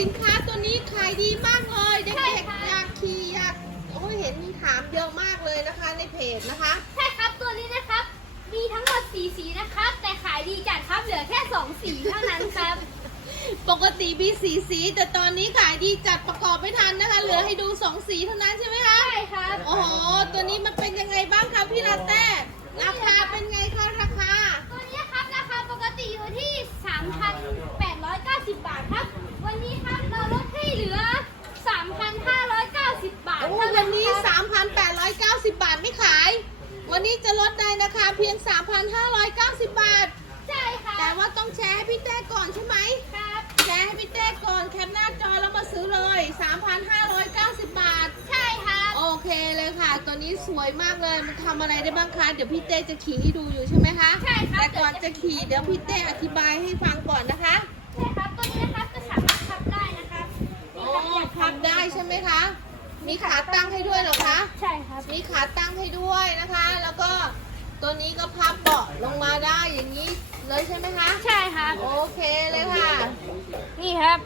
สินค้าตัวนี้ขายดีมากเลยใช่เด็กค่ะ ๆอยากขี่อยากโอ้ยเห็นมีถามเยอะมากเลยนะคะ ในเพจนะคะ ใช่ครับตัวนี้นะครับ มีทั้งหมดสีสีนะครับ แต่ขายดีจัดครับเหลือแค่สองสีเท่านั้นครับ ปกติมีสีสีแต่ตอนนี้ขายดีจัดประกอบไม่ทันนะคะ เหลือให้ดูสองสีเท่านั้นใช่ไหมคะใช่ครับ โอ้โหตัวนี้มันเป็นยังไงบ้างคะพี่ลาเต้ราคาเป็นไงคะราคา ตัวนี้ครับราคาปกติอยู่ที่ 3,890 บาทครับ วันนี้ครับเราลดให้เหลือ 3,590 บาท โอ้ เท่า วั นั้น น นี้ ครับ 3,890 บาทไม่ขาย วันนี้จะลดได้นะคะเพียง 3,590 บาท ใช่ครัแต่บว่าต้องแชร์ให้พี่เต้ก่อนใช่ไหมครับ แชร์ให้พี่เต้ก่อนแคปหน้าจอแล้วมาซื้อเลย 3,590 บาท ใช่ครับโอเคเลยค่ะ ตัวนี้สวยมากเลย มันทำอะไรได้บ้างคะ เดี๋ยวพี่เต้จะขี่ให้ดูอยู่ใช่ไหมคะ ใช่ครับ แต่ก่อนจะขี่เดี๋ยวพี่เต้อธิบายให้ฟังก่อนนะคะ ใช่ครับ ตัวนี้นะครับจะสามารถพับได้นะครับ โอ้พับได้ใช่ไหมคะ มีขาตั้งให้ด้วยเหรอคะ ใช่ครับ มีขาตั้งให้ด้วยนะคะ แล้วก็ตัวนี้ก็พับเบาะลงมาได้อย่างนี้เลยใช่ไหมคะ ใช่ครับ โอเคเลยค่ะ นี่ครับ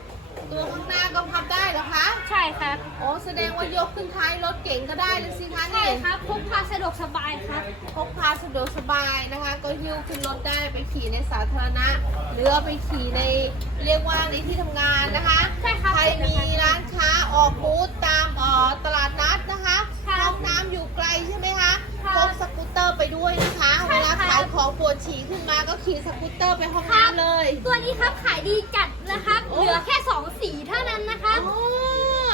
ตัวข้างหน้าก็พับได้เหรอคะ ใช่ครับ โอ้แสดงว่ายกขึ้นท้ายรถเก๋งก็ได้เลยสิคะใช่นี่ครับพกพาสะดวกสบายครับ พกพาสะดวกสบายนะคะ ก็หิ้วขึ้นรถได้ไปขี่ในสาธารณะ หรือเอาไปขี่ในเรียกว่าในที่ทำงานนะคะ ใช่ครับ ใครมีร้านค้า ด้วยนะคะใช่เวครับลาขายของปวดฉี่ขึ้นมาก็ขี่สกูตเตอร์ไปห้องครับน้ำเลย ตัวนี้ครับขายดีจัดนะครับ โอ้ เหลือแค่สองสีเท่านั้นนะครับอ๋อ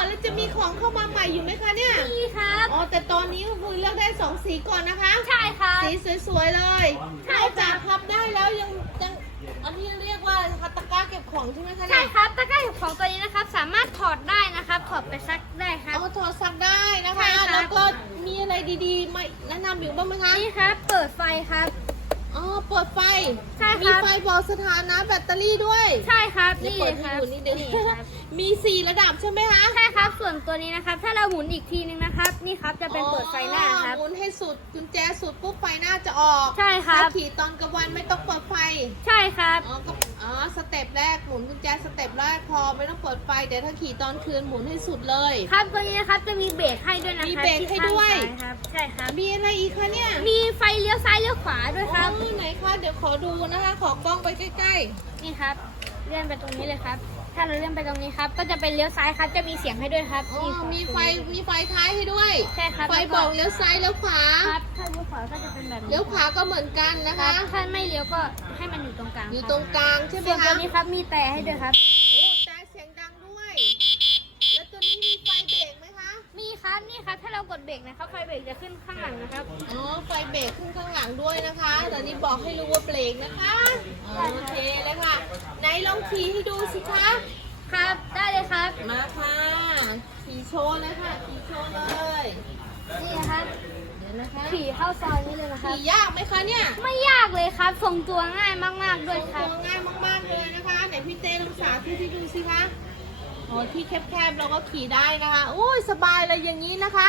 แล้วจะมีของเข้ามาใหม่อยู่ไหมคะเนี่ย นี่ครับ อ๋อ แต่ตอนนี้คุณเลือกได้สองสีก่อนนะคะ ใช่ครับ สีสวยๆเลยใช่นอกจากพับได้แล้วยังยังอันนี้เรียกว่าอะไรคะตะกร้าเก็บของใช่ไหมคะใช่เนี่ย ครับตะกร้าเก็บของตัวนี้นะครับ สามำอยู่บ้างไหมคะ นี่ครับ เปิดไฟครับ อ๋อ เปิดไฟ ใช่ครับ มีไฟบอกสถานะแบตเตอรี่ด้วย ใช่ครับนี่นี่เปิดคให้รับดูนิดนึงนี่ครับมีสี่ระดับใช่ไหมคะใช่ครับส่วนตัวนี้นะครับ ถ้าเราหมุนอีกทีนึงนะครับ นี่ครับจะเป็นเปิดไฟหน้าครับ อ๋อหมุนให้สุดกุญแจสุดปุ๊บไฟหน้าจะออกใช่ครับ ถ้าขี่ตอนกลางวันไม่ต้องเปิดไฟ ใช่ครับ อ๋อก็ อ๋อสเต็ปแรกหมุนกุญแจสเต็ปแรกพอไม่ต้องเปิดไฟเดี๋ยวถ้าขี่ตอนคืนหมุนให้สุดเลย ครับตัวนี้นะครับจะมีเบรกให้ด้วยนะครับมีเบรกให้ด้วย ที่ข้างซ้าครับใช่ครับ มีอะไรอีกคะเนี่ยมีไฟเลี้ยวซ้ายเลี้ยวขวาด้วยครับอ๋อไหนคะเดี๋ยวขอดูนะคะ ขอกล้องไปใกล้นี่ครับ เลื่อนไปตรงนี้เลยครับ ถ้าเราเลื่อนไปตรงนี้ครับ ก็จะเป็นเลี้ยวซ้ายครับ จะมีเสียงให้ด้วยครับๆอ๋อนี่ครับมีไฟมีไฟท้ายให้ด้วย ใช่ครับไฟแล้วบอกเลี้ยวซ้ายเลี้ยวขวาครับถ้าเลี้ยวขวาก็จะเป็นแบบนี้เลี้ยวขวาก็เหมือนกันนะครัคะบถ้าไม่เลี้ยวก็ให้มันอยู่ตรงกลางอยู่คบตรงกลางใช่ไหมส่วนตัคะวนี้ครับมีแต่ให้ด้วยครับโอ้แต่เสียงดังด้วย แล้วตัวนี้มีไฟเบรกไหมคะมีครับนี่ครับถ้าเรากดเบรกนะครับไฟเบรกจะขึ้นข้างหลังนะครับอ๋อไฟเบรกขึ้นข้างหลังด้วยนะคะแต่นี้บอกให้รู้ว่าเบรกนะคะอ๋อโอเคเลยค่ะไหนลองขี่ให้ดูสิคะ ครับได้เลยครับ มาค่ะขี่โชว์เลยค่ะขี่โชว์เลย นี่นะครับเดี๋ยวนะคะขี่เข้าซอยนี้เลยนะครับ ขี่ยากไหมคะเนี่ยไม่ยากเลยครับทรงตัวง่ายมาก ๆ ด้วยคตัรับ วง่ายมากๆเลยนะคะไหนพี่เต้ลองสาธิตให้ดูสิคะโอ้ที่แคบๆเราก็ขี่ได้นะคะโอ้ยสบายเลยอย่างนี้นะคะ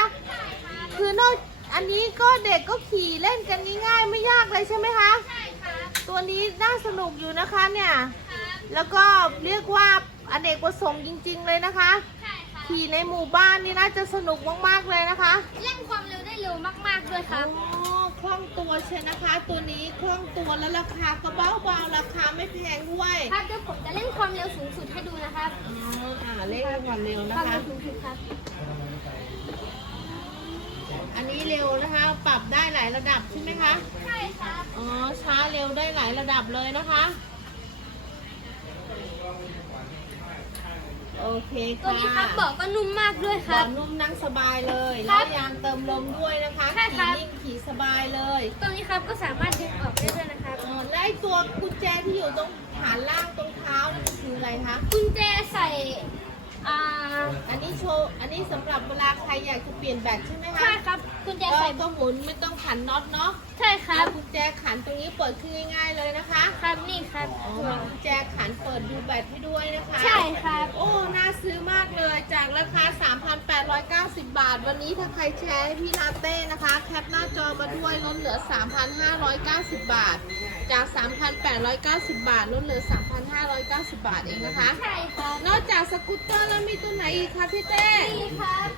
คือนอกอันนี้ก็เด็กก็ขี่เล่นกันง่ายๆไม่ยากเลยใช่ไหมคะ ใช่ครับตัวนี้น่าสนุกอยู่นะคะเนี่ยครับ แล้วก็เรียกว่าอเนกประสงค์จริง ๆ เลยนะคะ ใช่ครับขี่ในหมู่บ้านนี่น่าจะสนุกมากๆเลยนะคะเร่งความเร็วได้เร็วมากๆด้วยครับอ๋อคล่องตัวใช่นะคะ ตัวนี้คล่องตัวแล้วราคาก็เบาๆราคาไม่แพงด้วยครับเดี๋ยวผมจะเร่งความเร็วสูงสุดให้ดูนะครับอ๋ออ่าเร่งความเร็วนะความคะ เร็วสูงสุดครับ อันนี้เร็วนะคะ ปรับได้หลายระดับใช่ไหมคะ ใช่ครับ อ๋อช้าเร็วได้หลายระดับเลยนะคะ โอเคตัวค่ะนี้ครับเบาะก็นุ่มมากด้วยคเบาะรับ นุ่มนั่งสบายเลยครัล้อบยางเติมลมด้วยนะคะใช่ครัขี่บนิ่งขี่สบายเลยตัวนี้ครับก็สามารถดึงออกได้ด้วยนะครับอ๋อและไอ้ตัวกุญแจที่อยู่ตรงฐานล่างตรงเท้านั่นคืออะไรคะ กุญแจใส่อ่าอันนี้โชว์ อันนี้สำหรับเวลาใครอยากจะเปลี่ยนแบตใช่ไหมคะ ใช่ครับ กุญแจก็ใส่ก็หมุนไม่ต้องขันน็อตเนาะใช่ครับเอากุญแจขันตรงนี้เปิดขึ้นง่ายๆเลยนะคะครับนี่ครับอ๋อมีกุญแจขันเปิดดูแบตให้ด้วยนะคะ ใช่ครับโอ้น่าซื้อมากเลยจากราคา 3,890 บาท วันนี้ถ้าใครแชร์ให้พี่ลาเต้นะคะแคปหน้าจอมาด้วยลดเหลือ 3,590 บาท จาก 3,890 บาทลดเหลือ 3,590 บาทเองนะคะ ใช่ครับนอกจากสกูตเตอร์แล้วมีตัวไหนอีกคะพี่เต้นี่ครับ